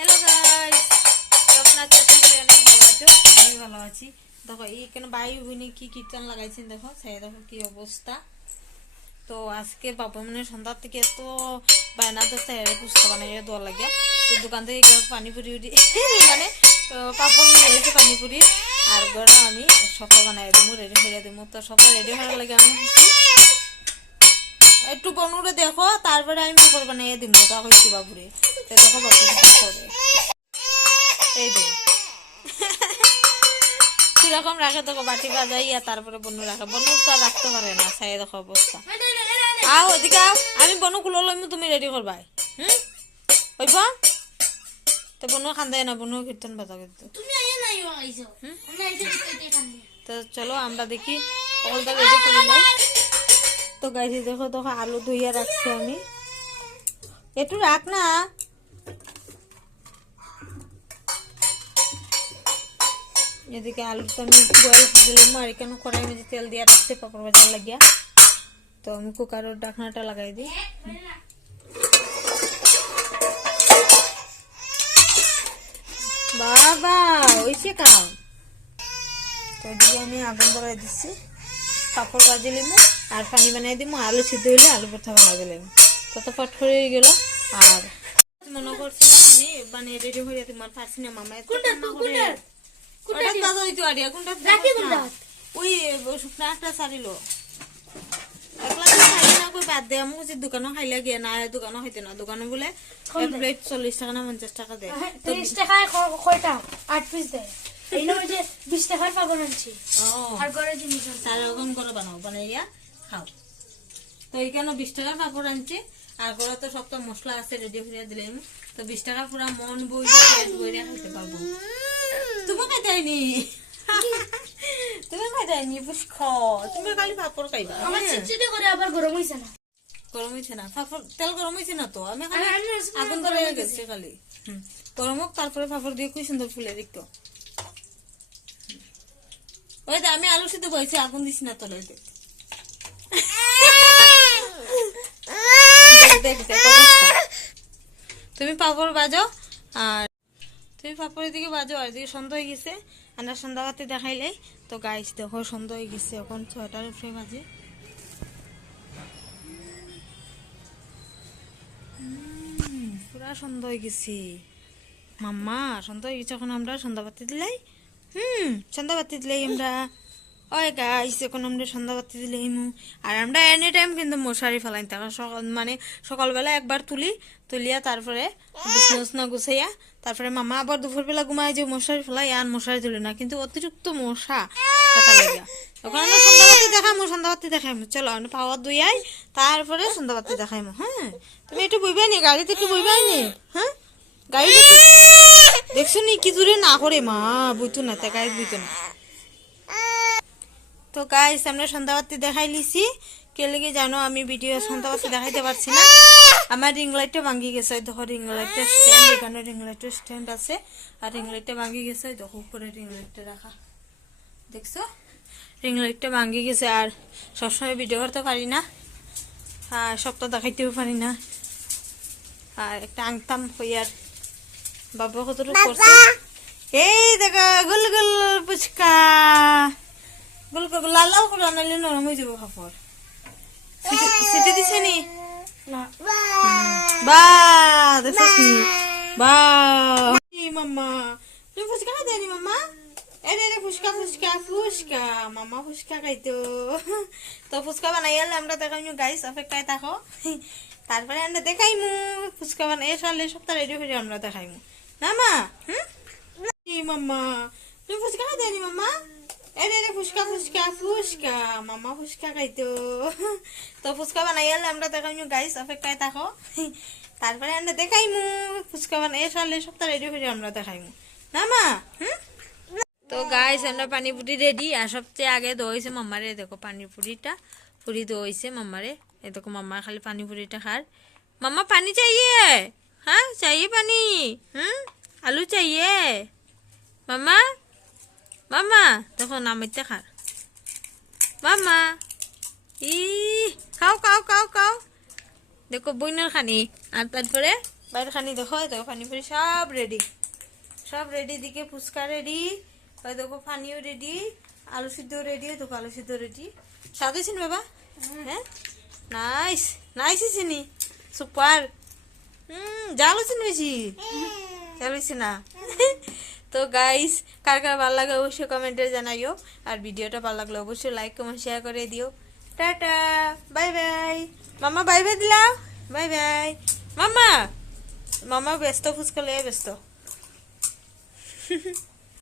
Hello guys, কেমন আছো? আশা করি অনেক ভালো আছো। আমি ভালো আছি। দেখো এইখানে ভাই বোনে কি কীর্তন লাগাইছেন, দেখো সেই দেখো কি অবস্থা। তো আজকে বাবা মনে সন্ধ্যার থেকে এত বায়না ধরতে হেরে ফুচকা বানাইয়া দেওয়া লাগে। তো দোকান থেকে পানিপুরি মানে পাপড় নিয়ে এসে পানিপুরি আর গড়া আমি সকাল বানাই দেবো, রেডি হয়ে দেবো। তো সকাল রেডি হওয়ার লাগে আমি একটু বনুরে দেখো, তারপরে আমি পাপড় বানাইয়া দিব। তা হইছি বাবুরে, তো দেখো বাবু করে এই দেখো কিরকম রাখে, দেখো বাটি বাজাইয়া তারপরে বনু রাখে। বনু তো আর রাখতে পারে না, সাই দেখো অবস্থা। আও ওদিকে আও, আমি বনু কুলো লইমু, তুমি রেডি করবাই। হইব তো বনু খান্দাই না, বনু কীর্তন বাজা কিন্তু। তো চলো আমরা দেখি অলটা রেডি করে লাই। তো গাইছি দেখো, দেখো আলু ধুইয়া রাখছি আমি। একটু রাখ না। এদিকে আলুটা আমি বয়েল দিলাম, আর এখানে কড়াই মধ্যে তেল দিয়ে রাখছি পাপড় ভাজার লাগিয়া। তো আমি কুকারের ঢাকনাটা লাগাই দিই। বাবা ওইসে কাম। তো এদিকে আমি আগুন ধরাই দিচ্ছি, পাপড় ভাজি লিমু আর পানি বানাই দিমু। আলু সিদ্ধ হইলে আলু ভর্তা বানাই দিলাম। তত ফট করে গেল। আর মনে করছিলাম আমি মানে রেডি হয়ে তোমার পারছি না, মামা দোকানে খাইলে গিয়ে না, দোকানে খাইতে না। দোকানে বলে 40 টাকা না 50 টাকা দেয়। 30 টাকায় কয়টা 8 পিস দেয়। এই নয় যে 20 টাকার পাবো আনছি। আর ঘরে জিনিস তার রকম করে বানাও, বানাইয়া খাও। তো এইখানে 20 টাকার পাপড় আনছি, আর ঘরে তো সব তো মশলা আছে রেডি হয়ে দিলাম। তো 20 টাকা পুরা মন বইয়া খাইতে পারবো। তুমি খাই যায়নি, তুমি খাই যায়নি পুষ্ক, তুমি খালি পাপড় খাইবা। আমার চিটচিটে করে আবার গরম হইছে না। গরম হয়েছে না? পাপড় তেল গরম হয়েছে না তো, আমি আগুন ধরে গেছি খালি। গরম হোক, তারপরে পাপড় দিয়ে খুব সুন্দর ফুলে দেখতো। ওই তো আমি আলু সিদ্ধ বইছি, আগুন দিছি না তোলে। দেখ দেখ দেখ অবস্থা। তুমি পাপড় বাজো, আর তুমি পাপড়ের দিকে বাজো। আর দিকে সন্ধ্যা হয়ে গেছে, আমরা সন্ধ্যা বাতি দেখাইলে। তো গাইস দেখো সন্ধ্যা হয়ে গেছে, এখন 6টার উপরে বাজে। পুরা সন্ধ্যা হয়ে গেছে মাম্মা, সন্ধ্যা হয়ে গেছে। এখন আমরা সন্ধ্যা বাতি দিলাই। সন্ধ্যা বাতি দিলাই আমরা। ওই গাইস এখন আমরা সন্ধ্যা বাতি দিলাই। আর আমরা এনি টাইম কিন্তু মশারি ফেলাই থাকা, মানে সকালবেলা একবার তুলিয়া তারপরে বিছনা গুছাইয়া তারপরে মামা আবার দুপুরবেলা ঘুমায় যে মশারি ফেলাই, আর মশারি তুলি না, কিন্তু অতিরিক্ত মশা কাটা লাগিয়া। এখন আমরা সন্ধ্যাবাতি দেখাইমু, সন্ধ্যাবাতি দেখাইমু। চলো আমরা পাওয়ার দুইয়াই, তারপরে সন্ধ্যাবাতি দেখাইমু। হ্যাঁ তুমি একটু বইবাই নি, গাড়িতে একটু বইবাই নি। হ্যাঁ গাড়িতে দেখছো নি কি দূরে না করে মা, বুঝতো না, তা গাড়ি বুঝতো না। তো গাইস আমরা সন্ধ্যাবাতি দেখাই লিছি। কে লেগে জানো আমি ভিডিও সন্ধ্যাবাতি দেখাইতে পারছি না, আমার রিং লাইটটা ভাঙ্গি গেছে। দেখো রিং লাইটের স্ট্যান্ড, এখানে রিং লাইটের স্ট্যান্ড আছে, আর রিং লাইটটা ভাঙ্গি গেছে। দেখো উপরে রিং লাইটটা রাখা, দেখছো রিং লাইটটা ভাঙ্গি গেছে। আর সবসময় ভিডিও করতে পারি না, আর সবটা দেখাইতেও পারি না। আর একটা আংতাম হইয়ার বাবা কতটুকু করছে। এই দেখো গুল গুল পুচকা, গুল গুল লাল লাল করে আনাইলে নরম হয়ে যাবো কাপড়। সিটি দিছে নি না। বা দেখছিস নি বা মাম্মা, তুমি ফুচকা খাই দেয়নি মাম্মা? এরে ফুচকা ফুচকা ফুচকা, মাম্মা ফুচকা খাইতো। তো ফুচকা বানাই আনলে আমরা দেখাইমু গাইস, অপেক্ষায় থাকো। তারপরে আমরা দেখাইমু ফুচকা বানাই সারলে সপ্তাহ রেডি হয়ে আমরা দেখাইমু না মা। মাম্মা তুমি ফুচকা খাই দেয়নি মাম্মা? এরে ফুচকা ফুচকা ফুচকা, মাম্মা ফুচকা খাইতো। তো ফুচকা বানাই আনলে আমরা দেখাইমু গাইস, অপেক্ষায় থাকো। তারপরে আমরা দেখাইমু ফুচকা বানাই সারলে সপ্তাহ রেডি হয়ে আমরা দেখাইমু না মা। তো গাইস আমরা পানিপুরি রেডি। আর সবচেয়ে আগে দইছে মাম্মারে, দেখো পানিপুরিটা পুরি দইছে মাম্মারে। এই দেখো মাম্মা খালি পানিপুরিটা খার। মাম্মা পানি চাইয়ে? হ্যাঁ চাইয়ে পানি? আলু চাইয়ে মাম্মা? মাম্মা দেখো নামিতে খার মাম্মা। ই খাও খাও খাও খাও, দেখো বইনের খানি। আর তারপরে বাইরে খানি দেখো তো পানি পুরি সব রেডি দিকে ফুচকা রেডি ওই দেখো পানিও রেডি আলু সিদ্ধ রেডি দেখো আলু সিদ্ধ রেডি স্বাদ হয়েছে না বাবা হ্যাঁ নাইস চিনি সুপার জাল হয়েছে না বেশি জাল হয়েছে না তো গাইস কার কার ভালো লাগে অবশ্যই কমেন্টে জানাইও আর ভিডিওটা ভালো লাগলে অবশ্যই লাইক কমেন্ট শেয়ার করে দিও টাটা বাই বাই মামা বাই বাই দিলা বাই বাই মামা ব্যস্ত ফুচকা লয়ে ব্যস্ত